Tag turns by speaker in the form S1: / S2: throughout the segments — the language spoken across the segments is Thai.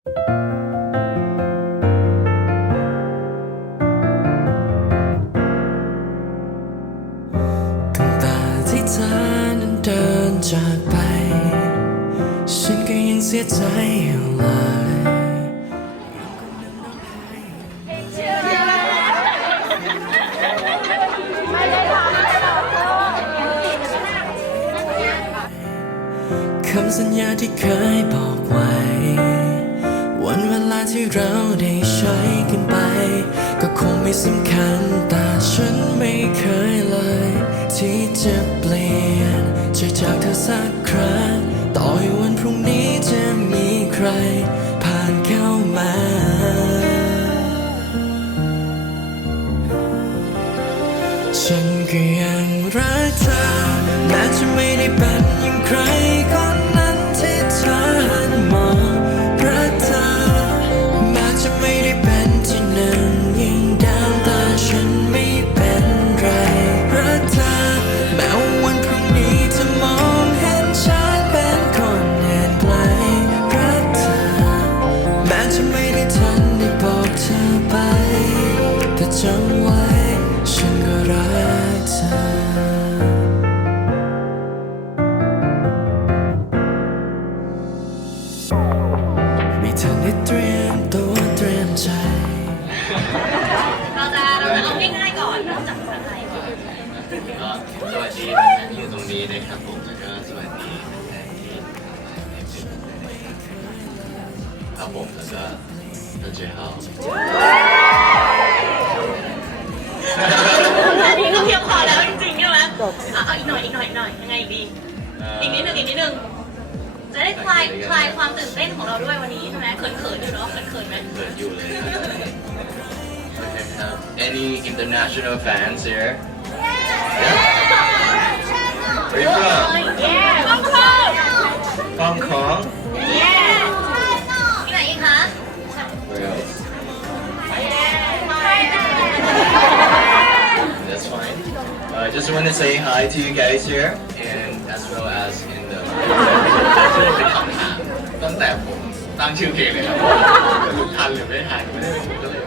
S1: ตั้งแต่ที่เธอนั้นเดินจากไป ฉันก็ยังเสียใจอยู่เลยคำสัญญาที่เคย เราได้ใช้กันไป ก็คงไม่สำคัญแต่ฉันไม่เคยเลย ที่จะเปลี่ยนใจจากเธอสักครั้งต่อให้วันพรุ่งนี้จะมีใคร ผ่านเข้ามาฉันก็ยังรักเธอแม้จะไม่ได้เป็นอย่างใครคน ครับ
S2: ผมแล้วก็ท่านเจฮาว
S3: อันนี้ก็เพียงพอแล้วจริงๆใช่ไหมเอาเอาอีกหน่อยอีกหน่อยหน่อยยังไงดี อีกนิดหนึ่งอีกนิดหนึ่งจะได้คลายคลายความตื่นเต้นของเราด้วยวันนี้ใช่ไหมเขินๆอยู่เนาะเขินๆไหม
S2: เกิดอยู่เลย Any international fans here? Yeah. Where you from? From Kong? Just want to say hi to you guys here, and as well as in the. เป็นคำถามตั้งแต่ผมตั้งชื่อเพลงเลยครับไม่รู้ทันหรือไม่ทันไม่ได้ผมก็เลย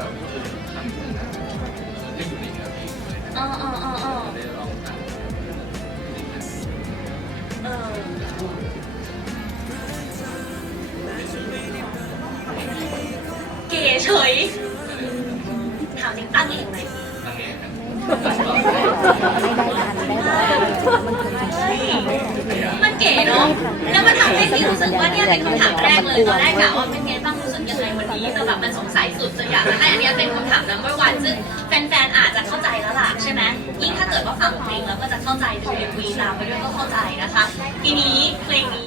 S3: สึกว่าเนี่ยเป็นคำถามแรกเลยตอนแรกกะว่าเป็นไงบ้างรู้สึกยังไงวันนี้แต่แบบมันสงสัยสุดจนอยากจะให้อันเนี้ยเป็นคำถาม number one ซึ่งแฟนๆอาจจะเข้าใจแล้วล่ะใช่ไหมยิ่งถ้าเกิดว่าฟังเพลงแล้วก็จะเข้าใจดู MV ตามไปด้วยก็เข้าใจนะคะ ทีนี้เพลงนี้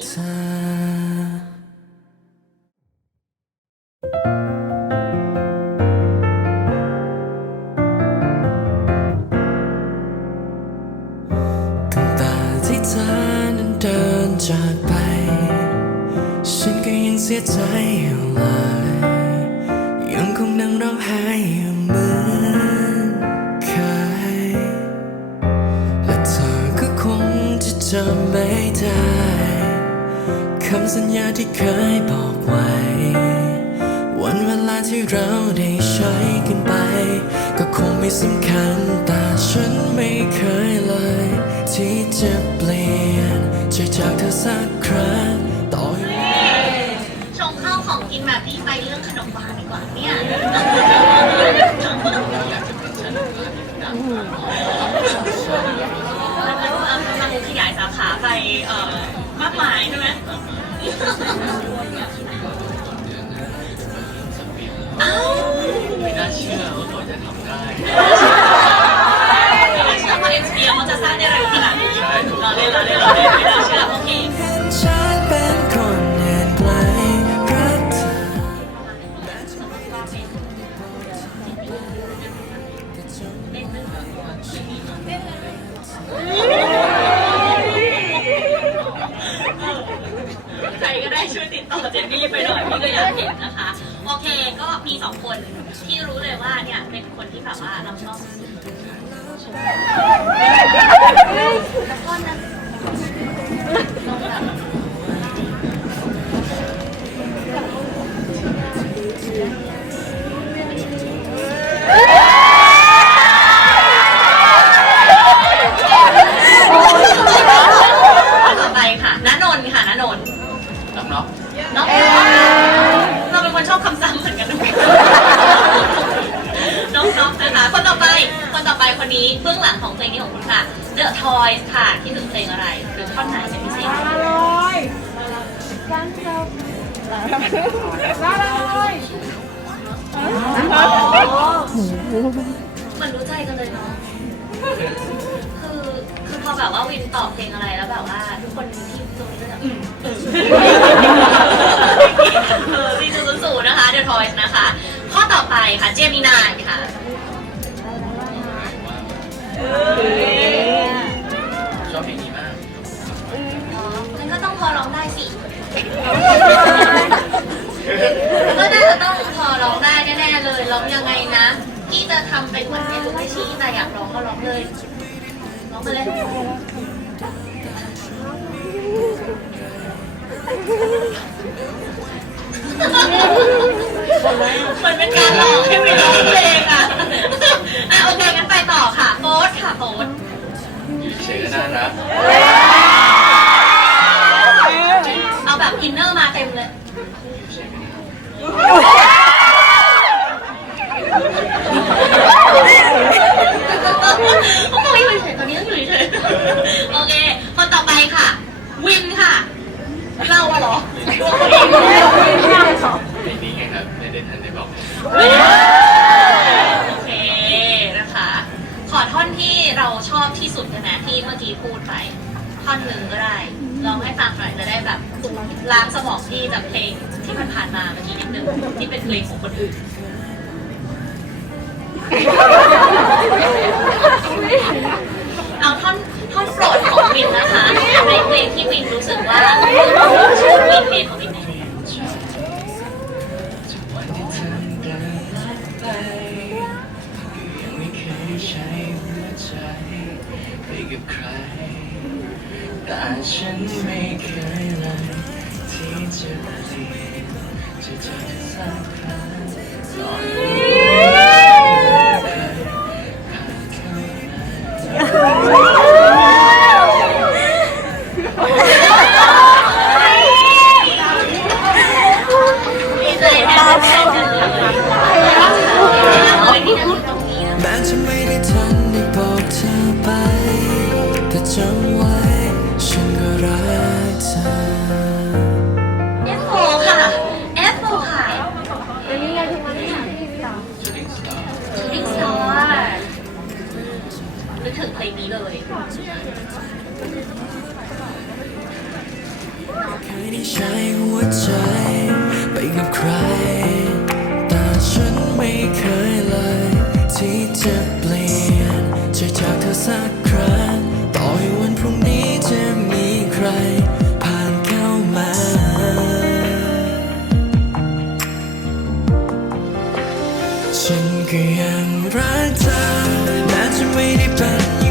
S1: ตั้งแต่ที่เธอนั้นเดินจากไป เสียใจอยู่เลยยังคงนั่งร้องไห้อยู่เหมือนเคยและเธอก็คงจะจำไม่ได้คำสัญญาที่เคยบอกไว้ วันเวลาที่เราได้ใช้กันไป ก็คงไม่สำคัญแต่ฉันไม่เคยเลย ที่จะเปลี่ยนใจจากเธอสักครั้งต่อ ใครก็
S3: ได้ช่วยติดต่อเจนนี่ไปหน่อยพี่ก็อยากเห็นนะคะ โอเคก็มีสองคนที่รู้เลยว่าเนี่ยเป็นคนที่แบบว่าเราชอบ ลงอะไร หรือท่อนไหนเป็นพิเศษเหมือนรู้ใจกันเลยเนาะ คือ คือพอแบบว่าวินตอบเพลงอะไรแล้วแบบว่า ทุกคนที่ตรงนี้ก็จะอืม ขอท่อน
S2: ที่
S3: เราชอบที่สุดได้ไหมที่เมื่อกี้พูดไป ท่อนหนึ่งก็ได้ลองให้ฟังหน่อยจะได้แบบล้างสมองที่จากเพลงที่มันผ่านมาเมื่อกี้นิดนึงที่เป็นเพลงของคนอื่น
S1: ไม่ แต่ฉันไม่เคยเลยที่จะเปลี่ยนจะเจอเธอสักครั้ง
S3: จะ
S1: เป
S3: ลี่ย
S1: นจะจากเธอสักครั้งต่อให้วันพรุ่งนี้จะมีใคร ผ่านเข้ามา ฉันก็ยังรักเธอแม้จะไม่ได้เป็น